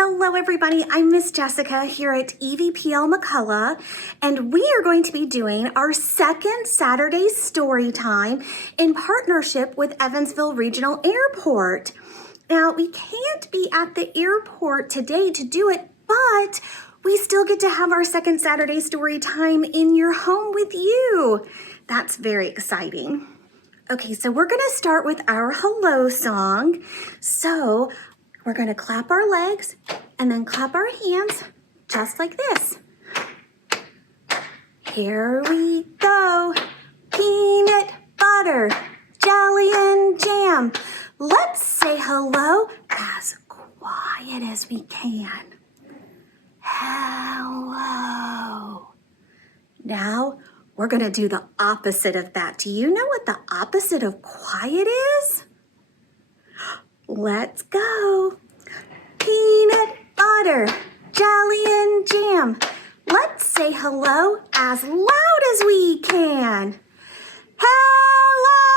Hello everybody, I'm Miss Jessica here at EVPL McCullough, and we are going to be doing our second Saturday story time in partnership with Evansville Regional Airport. Now, we can't be at the airport today to do it, but we still get to have our second Saturday story time in your home with you. That's very exciting. Okay, so we're gonna start with our hello song. So we're gonna clap our legs and then clap our hands just like this. Here we go. Peanut butter, jelly and jam. Let's say hello as quiet as we can. Hello. Now we're gonna do the opposite of that. Do you know what the opposite of quiet is? Let's go. Peanut butter, jelly and jam. Let's say hello as loud as we can. Hello!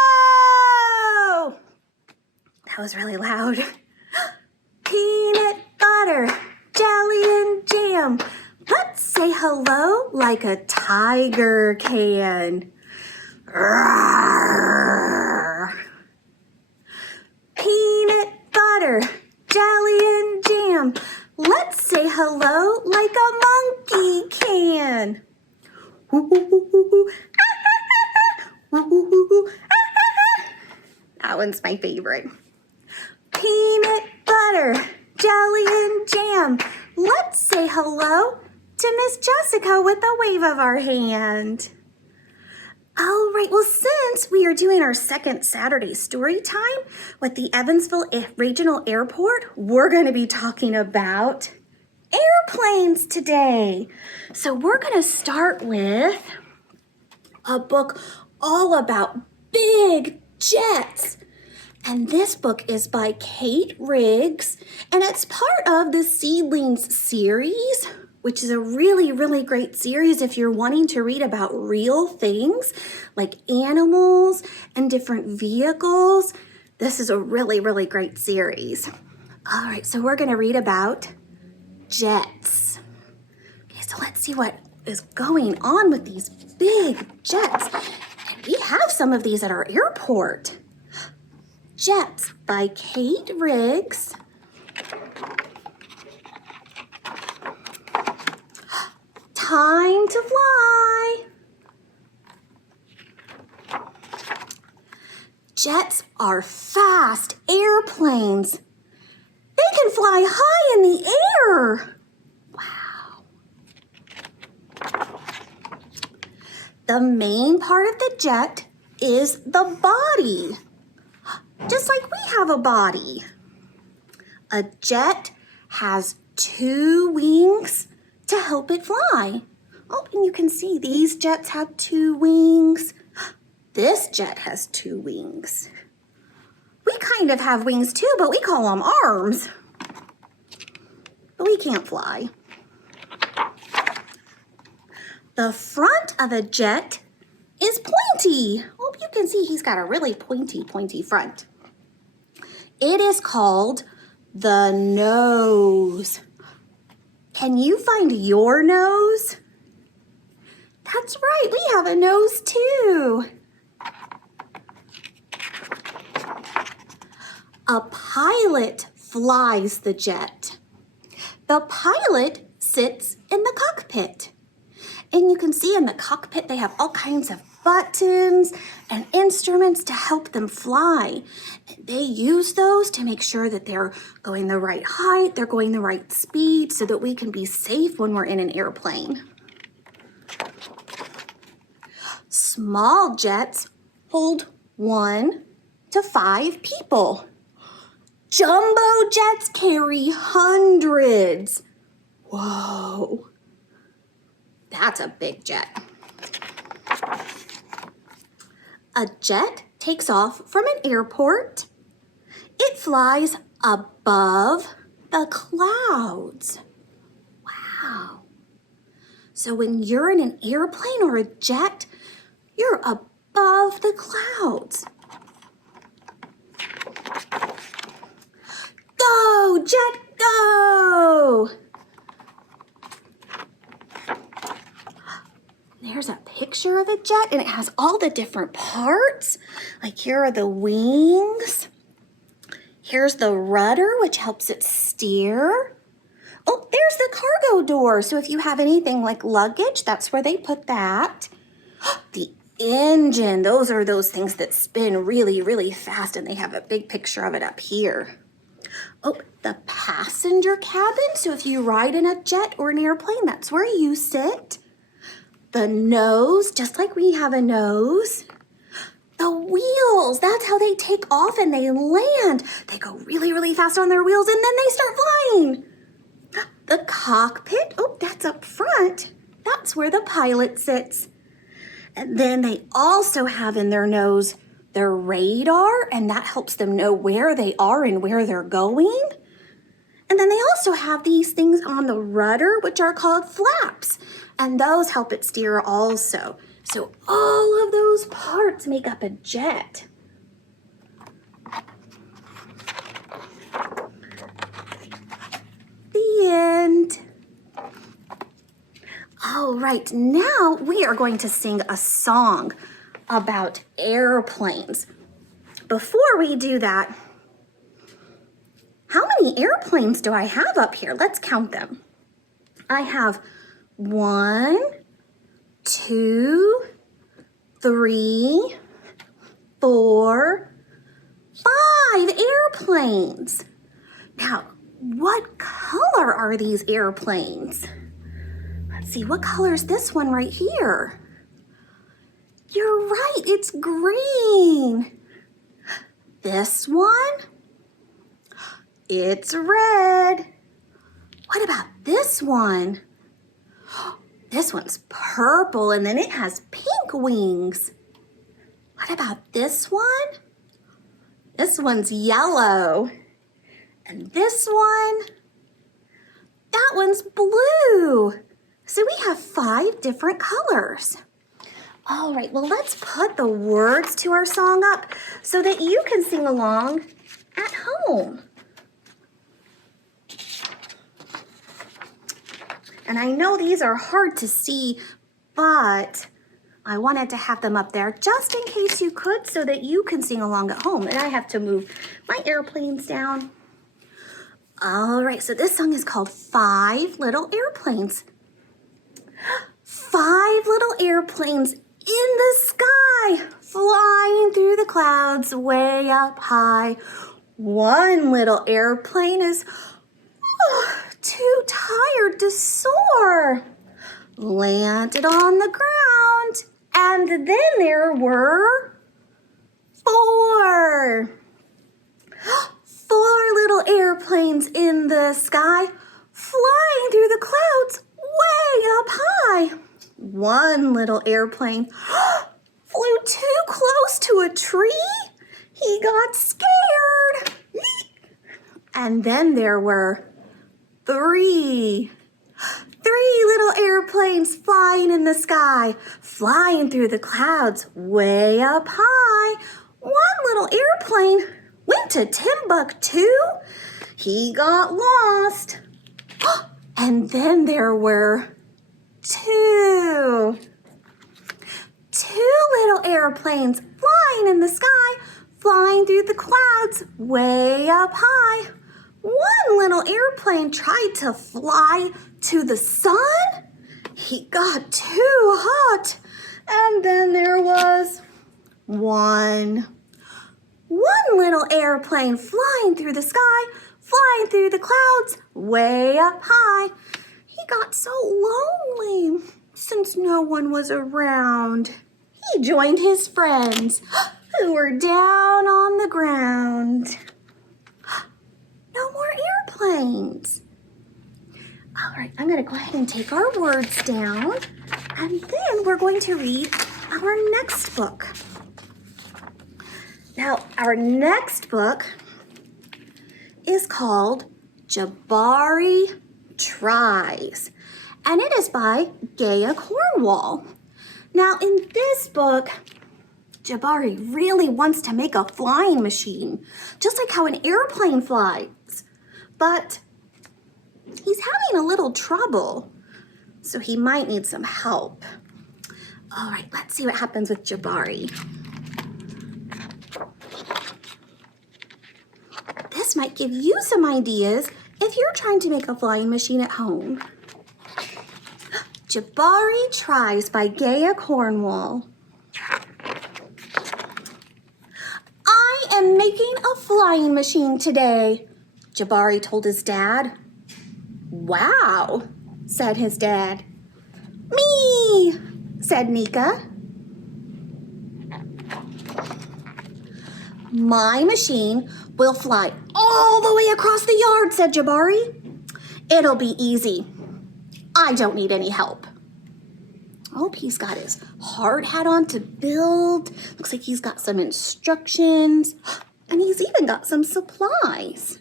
That was really loud. Peanut butter, jelly and jam. Let's say hello like a tiger can. Roar. Peanut butter, jelly and jam. Let's say hello like a monkey can. That one's my favorite. Peanut butter, jelly and jam. Let's say hello to Miss Jessica with a wave of our hand. All right, well, since we are doing our second Saturday story time with the Evansville Regional Airport, we're going to be talking about airplanes today. So we're going to start with a book all about big jets. And this book is by Kate Riggs, and it's part of the Seedlings series, which is a really, really great series if you're wanting to read about real things like animals and different vehicles. This is a really, really great series. All right, so we're gonna read about jets. Okay, so let's see what is going on with these big jets. And we have some of these at our airport. Jets by Kate Riggs. Time to fly. Jets are fast airplanes. They can fly high in the air. Wow. The main part of the jet is the body. Just like we have a body. A jet has two wings to help it fly. Oh, and you can see these jets have two wings. This jet has two wings. We kind of have wings too, but we call them arms. But we can't fly. The front of a jet is pointy. Oh, you can see he's got a really pointy front. It is called the nose. Can you find your nose? That's right, we have a nose too. A pilot flies the jet. The pilot sits in the cockpit. And you can see in the cockpit they have all kinds of buttons and instruments to help them fly. They use those to make sure that they're going the right height, they're going the right speed so that we can be safe when we're in an airplane. Small jets hold 1 to 5 people. Jumbo jets carry hundreds. Whoa, that's a big jet. A jet takes off from an airport. It flies above the clouds. Wow. So when you're in an airplane or a jet, you're above the clouds. Go, jet, go! there's a picture of a jet and it has all the different parts. Like here are the wings. Here's the rudder, which helps it steer. Oh, there's the cargo door. So if you have anything like luggage, that's where they put that. The engine, those are those things that spin really, really fast, and they have a big picture of it up here. Oh, the passenger cabin. So if you ride in a jet or an airplane, that's where you sit. The nose, just like we have a nose. The wheels, that's how they take off and they land. They go really, really fast on their wheels and then they start flying. The cockpit, oh, that's up front. That's where the pilot sits. And then they also have in their nose their radar, and that helps them know where they are and where they're going. And then they also have these things on the rudder, which are called flaps, and those help it steer also. So all of those parts make up a jet. The end. All right, now we are going to sing a song about airplanes. Before we do that, how many airplanes do I have up here? Let's count them. I have 1, 2, 3, 4, 5 airplanes. Now, what color are these airplanes? Let's see, what color is this one right here? You're right, it's green. This one, it's red. What about this one? This one's purple and then it has pink wings. What about this one? This one's yellow. And this one, that one's blue. So we have 5 different colors. All right, well, let's put the words to our song up so that you can sing along at home. And I know these are hard to see, but I wanted to have them up there just in case you could so that you can sing along at home. And I have to move my airplanes down. All right, so this song is called 5 Little Airplanes. 5 little airplanes in the sky, flying through the clouds way up high. One little airplane is too tired to soar. Landed on the ground, and then there were 4. 4 little airplanes in the sky, flying through the clouds way up high. One little airplane flew too close to a tree. He got scared. And then there were 3 little airplanes flying in the sky, flying through the clouds way up high. One little airplane went to Timbuktu. He got lost. And then there were 2 little airplanes flying in the sky, flying through the clouds way up high. One little airplane tried to fly to the sun. He got too hot. And then there was 1 little airplane flying through the sky, flying through the clouds way up high. He got so lonely since no one was around. He joined his friends who were down on the ground. No more airplanes. All right, I'm going to go ahead and take our words down, and then we're going to read our next book. Now, our next book is called Jabari Tries, and it is by Gaia Cornwall. Now, in this book, Jabari really wants to make a flying machine, just like how an airplane flies, but he's having a little trouble, so he might need some help. All right, let's see what happens with Jabari. This might give you some ideas if you're trying to make a flying machine at home. Jabari Tries by Gaia Cornwall. I am making a flying machine today, Jabari told his dad. Wow, said his dad. Me, said Nika. My machine will fly all the way across the yard, said Jabari. It'll be easy. I don't need any help. Oh, he's got his hard hat on to build. Looks like he's got some instructions. And he's even got some supplies.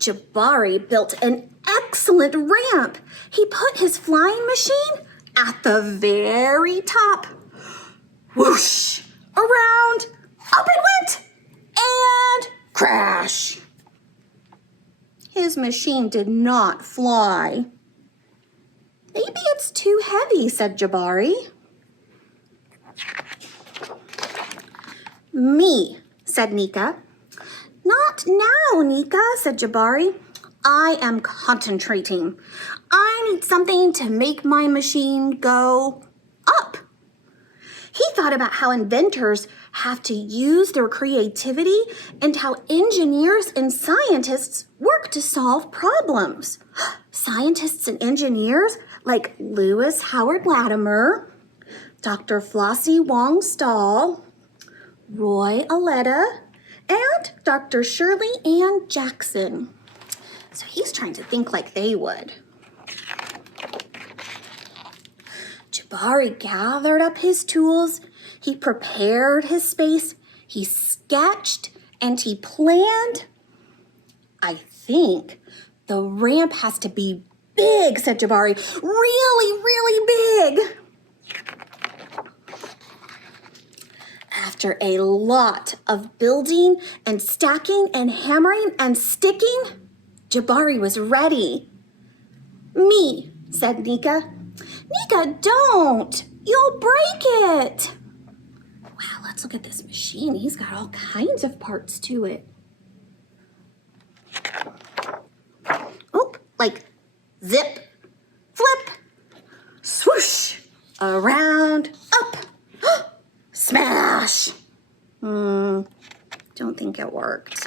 Jabari built an excellent ramp. He put his flying machine at the very top. Whoosh! Around, up it went, and crash. His machine did not fly. Maybe it's too heavy, said Jabari. Me, said Nika. Not now, Nika, said Jabari. I am concentrating. I need something to make my machine go up. He thought about how inventors have to use their creativity and how engineers and scientists work to solve problems. Scientists and engineers like Lewis Howard Latimer, Dr. Flossie Wong Stahl, Roy Aletta, and Dr. Shirley Ann Jackson. So he's trying to think like they would. Jabari gathered up his tools, he prepared his space, he sketched, and he planned. I think the ramp has to be big, said Jabari. Really, really big. After a lot of building and stacking and hammering and sticking, Jabari was ready. Me, said Nika. Nika, don't! You'll break it! Wow, let's look at this machine. He's got all kinds of parts to it. Oh, like zip, flip, swoosh, around, up, smash. Don't think it worked.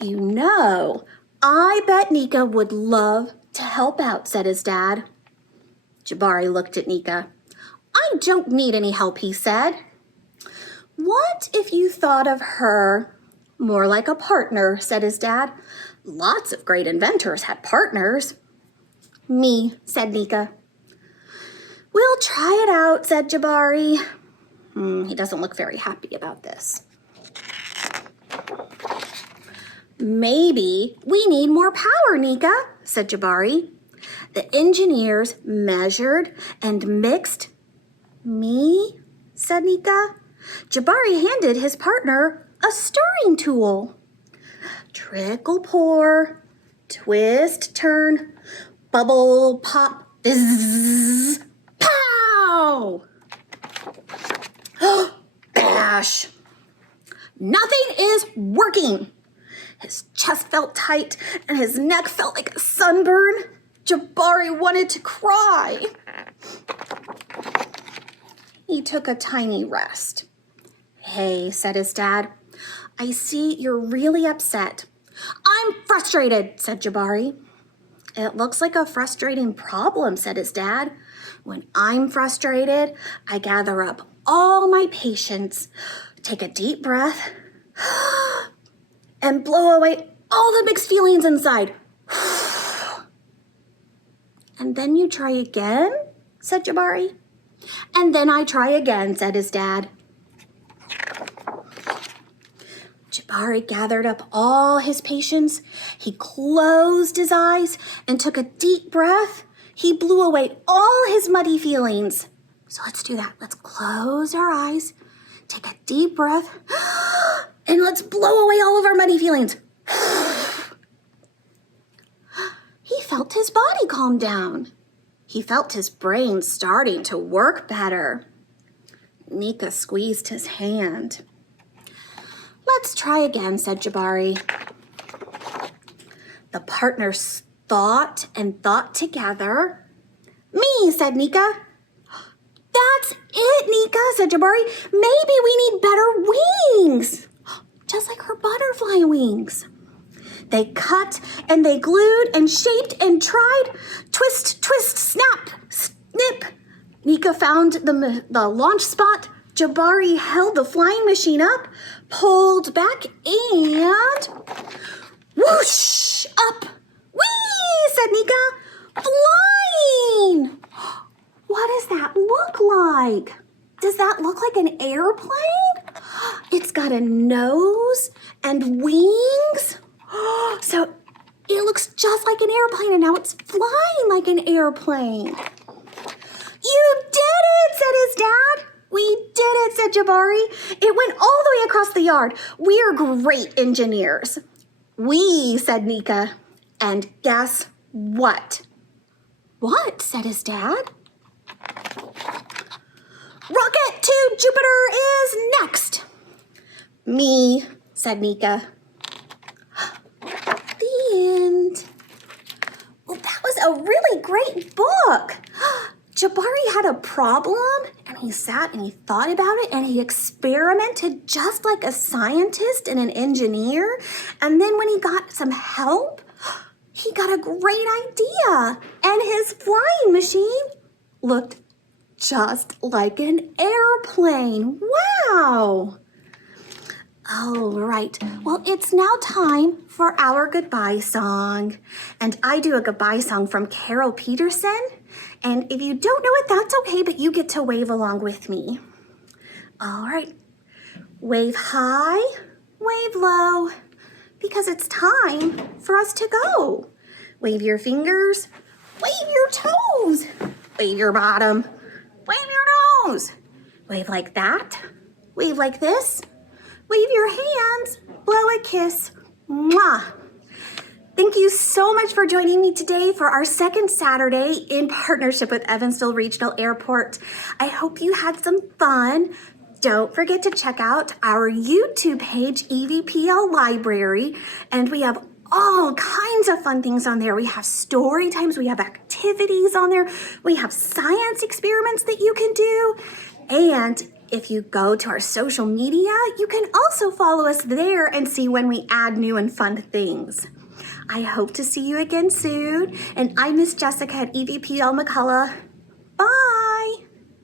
You know, I bet Nika would love to help out, said his dad. Jabari looked at Nika. I don't need any help, he said. What if you thought of her more like a partner, said his dad. Lots of great inventors had partners. Me, said Nika. We'll try it out, said Jabari. He doesn't look very happy about this. Maybe we need more power, Nika, said Jabari. The engineers measured and mixed. Me, said Nika. Jabari handed his partner a stirring tool. Trickle, pour, twist, turn, bubble, pop, fizz, pow! Bash! Nothing is working. His chest felt tight and his neck felt like a sunburn. Jabari wanted to cry. He took a tiny rest. Hey, said his dad, I see you're really upset. I'm frustrated, said Jabari. It looks like a frustrating problem, said his dad. When I'm frustrated, I gather up all my patience, take a deep breath, and blow away all the mixed feelings inside. And then you try again, said Jabari. And then I try again, said his dad. Jabari gathered up all his patience. He closed his eyes and took a deep breath. He blew away all his muddy feelings. So let's do that. Let's close our eyes, take a deep breath, and let's blow away all of our muddy feelings. He felt his body calm down. He felt his brain starting to work better. Nika squeezed his hand. Let's try again, said Jabari. The partners thought and thought together. Me, said Nika. That's it, Nika, said Jabari. Maybe we need better wings, just like her butterfly wings. They cut and they glued and shaped and tried. Twist, twist, snap, snip. Nika found the launch spot. Jabari held the flying machine up, pulled back, and whoosh, up. Whee, said Nika. Flying! What does that look like? Does that look like an airplane? It's got a nose and wings. So it looks just like an airplane, and now it's flying like an airplane. You did it, said his dad. We did it, said Jabari. It went all the way across the yard. We're great engineers. We, said Nika. And guess what? What, said his dad. Rocket to Jupiter is next. Me, said Nika. The end. Well, that was a really great book. Jabari had a problem, and he sat and he thought about it, and he experimented just like a scientist and an engineer. And then when he got some help, he got a great idea, and his flying machine looked just like an airplane. Wow! All right, well, it's now time for our goodbye song. And I do a goodbye song from Carol Peterson. And if you don't know it, that's okay, but you get to wave along with me. All right, wave high, wave low, because it's time for us to go. Wave your fingers, wave your toes, wave your bottom, wave your nose. Wave like that, wave like this. Wave your hands, blow a kiss. Mwah. Thank you so much for joining me today for our second Saturday in partnership with Evansville Regional Airport. I hope you had some fun. Don't forget to check out our YouTube page, EVPL Library, and we have all kinds of fun things on there. We have story times, we have activities on there, we have science experiments that you can do, and if you go to our social media, you can also follow us there and see when we add new and fun things. I hope to see you again soon. And I'm Miss Jessica at EVPL McCullough.